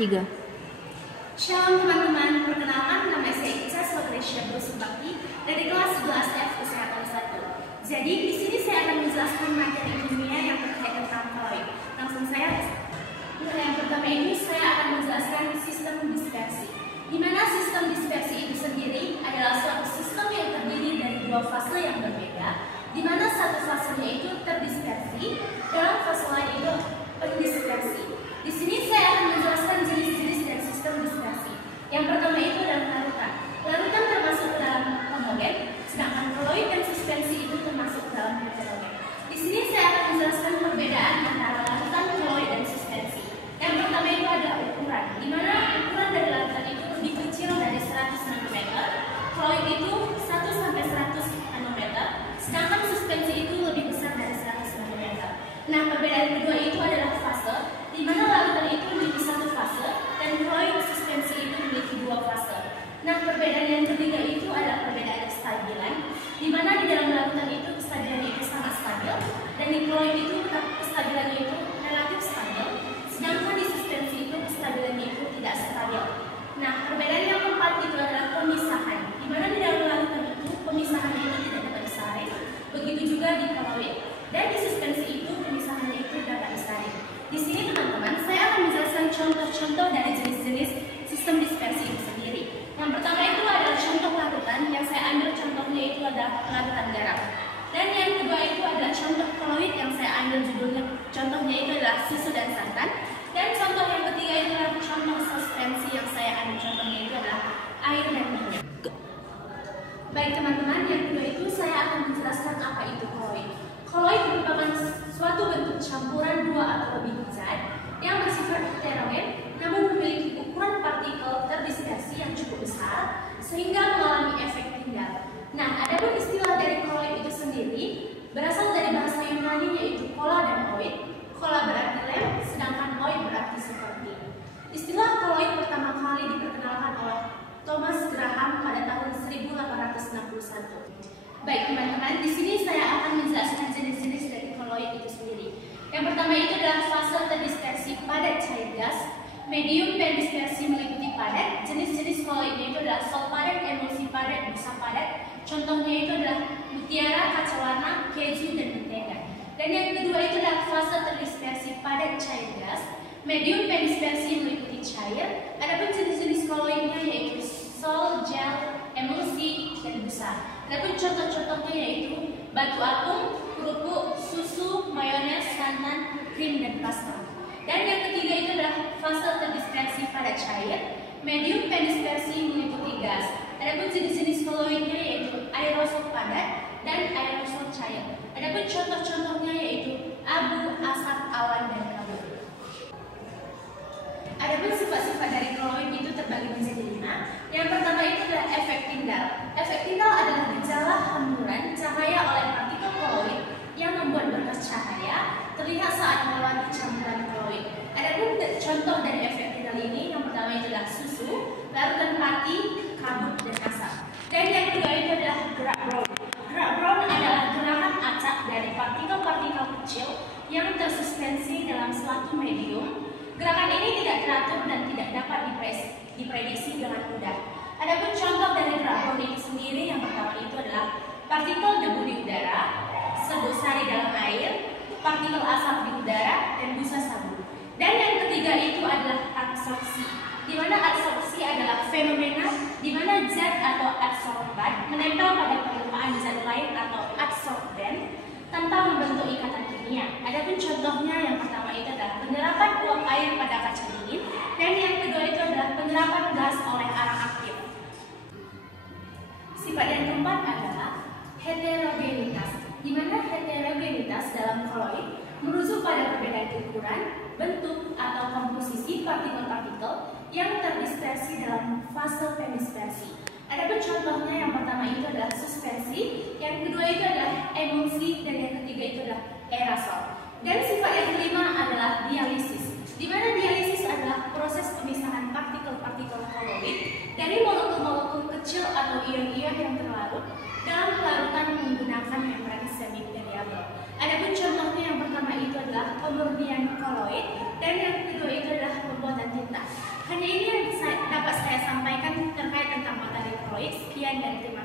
3. Shalom teman-teman, perkenalkan nama saya Ica Sokresya Brusubakti dari kelas 11F Kesehatan 1. Jadi di sini saya akan menjelaskan materi ilmiah yang terkait tentang koloid. Langsung saya yang pertama ini saya akan menjelaskan sistem dispersi. Di mana sistem dispersi itu sendiri adalah suatu sistem yang terdiri dari dua fase yang berbeda, di mana satu fasenya itu terdispersi, dalam fase lain itu pendispersi. Di sini saya akan menjelaskan jenis-jenis dan sistem dispersi. Yang pertama itu adalah larutan. Larutan termasuk ke dalam homogen, sedangkan koloid dan suspensi itu termasuk ke dalam heterogen. Di sini saya akan menjelaskan perbedaan antara larutan, koloid, dan suspensi. Yang pertama itu adalah ukuran, di mana ukuran dari larutan itu lebih kecil dari 100 nanometer, koloid itu 1 sampai 100 nanometer, sedangkan suspensi itu lebih besar dari 100 nanometer. Nah, perbedaan kedua itu adalah fase, di mana larutan itu memiliki satu fase dan koloid suspensi itu memiliki dua fase. Nah, perbedaan yang ketiga itu adalah perbedaan kestabilan, di mana di dalam larutan itu kestabilannya itu sangat stabil dan di koloid itu kestabilannya itu relatif stabil, sedangkan di suspensi itu kestabilannya itu tidak stabil. Nah, perbedaan yang keempat itu adalah pemisahan, di mana di dalam larutan itu pemisahannya itu tidak dapat disaring, begitu juga di koloid, dan di suspensi itu pemisahannya itu dapat disaring. Di sini teman-teman, saya akan menjelaskan contoh-contoh dari jenis-jenis sistem dispersi itu sendiri. Yang pertama itu adalah contoh larutan, yang saya ambil contohnya itu adalah larutan garam. Dan yang kedua itu adalah contoh koloid, yang saya ambil judulnya, contohnya itu adalah susu dan santan. Dan contoh yang ketiga itu adalah contoh suspensi, yang saya ambil contohnya itu adalah air dan minyak. Baik teman-teman, yang kedua itu saya akan menjelaskan apa itu koloid. Koloid merupakan suatu bentuk campuran dua atau lebih zat yang bersifat heterogen, namun memiliki ukuran partikel terdispersi yang cukup besar sehingga mengalami efek tinggal. Nah, adapun istilah dari koloid itu sendiri berasal dari bahasa Yunani, yaitu kola dan oid. Kola berarti lem, sedangkan oid berarti seperti. Istilah koloid pertama kali diperkenalkan oleh Thomas Graham pada tahun 1861. Baik teman-teman, di sini saya akan menjelaskan jenis-jenis dari koloid itu sendiri. Yang pertama itu adalah fase terdispersi padat cair gas, medium pendispersi meliputi padat. Jenis-jenis koloidnya itu adalah sol padat, emulsi padat, busa padat. Contohnya itu adalah mutiara, kaca warna, keju, dan mentega. Dan yang kedua itu adalah fase terdispersi padat cair gas, medium pendispersi meliputi cair. Adapun jenis-jenis koloidnya yaitu sol, gel, emulsi, dan busa. Adapun contoh-contohnya yaitu batu atung, kerupuk, susu, mayones, santan, krim, dan pasta. Dan yang ketiga itu adalah fase terdispersi pada cair, medium pendispersi meliputi gas. Adapun jenis-jenis koloidnya yaitu aerosol padat dan aerosol cair. Adapun contoh-contohnya yaitu abu, asap, awan, dan kabut. Adapun sifat-sifat dari koloid itu terbagi menjadi 5. Yang pertama itu adalah efek tindal. Efek tindal adalah gejala hamburan cahaya oleh partikel koloid yang membuat berkas cahaya terlihat saat melewati campuran koloid. Adapun contoh dari efek tindal ini, yang pertama itu adalah susu, larutan pati, kabut, dan asap. Dan yang kedua itu adalah gerak brown. Gerak brown adalah gerakan acak dari partikel-partikel kecil yang tersuspensi dalam suatu medium. Gerakan ini tidak teratur dan tidak dapat diprediksi dengan mudah. Adapun contoh dari gerak brown itu sendiri, yang pertama itu adalah partikel debu di udara, serbuk sari dalam air, partikel asap di udara, dan busa sabun. Dan yang ketiga itu adalah absorpsi, di mana absorpsi adalah fenomena di mana zat atau adsorban menempel pada permukaan zat lain atau adsorben tanpa membentuk ikatan kimia. Adapun contohnya, yang pertama itu adalah penyerapan uap air pada kaca dingin, dan yang kedua itu adalah penyerapan gas oleh arang aktif. Sifat yang keempat adalah heterogenitas, di mana heterogenitas dalam koloid merujuk pada perbedaan ukuran, bentuk, atau komposisi partikel-partikel yang terdispersi dalam fase pendispersi. Adapun contohnya, yang pertama itu adalah suspensi, yang kedua itu adalah emulsi, dan yang ketiga itu adalah aerosol. Dan sifat yang kelima adalah dialisis, di mana dialisis adalah proses pemisahan partikel-partikel koloid dari molekul-molekul kecil atau ion-ion yang terlarut dalam larutan menggunakan membran semi-permeabel. Adapun contohnya, yang pertama itu adalah pemurnian koloid, dan yang kedua itu adalah pembuatan tinta. saya sampaikan terkait tentang materi proyek. Sekian dan terima kasih.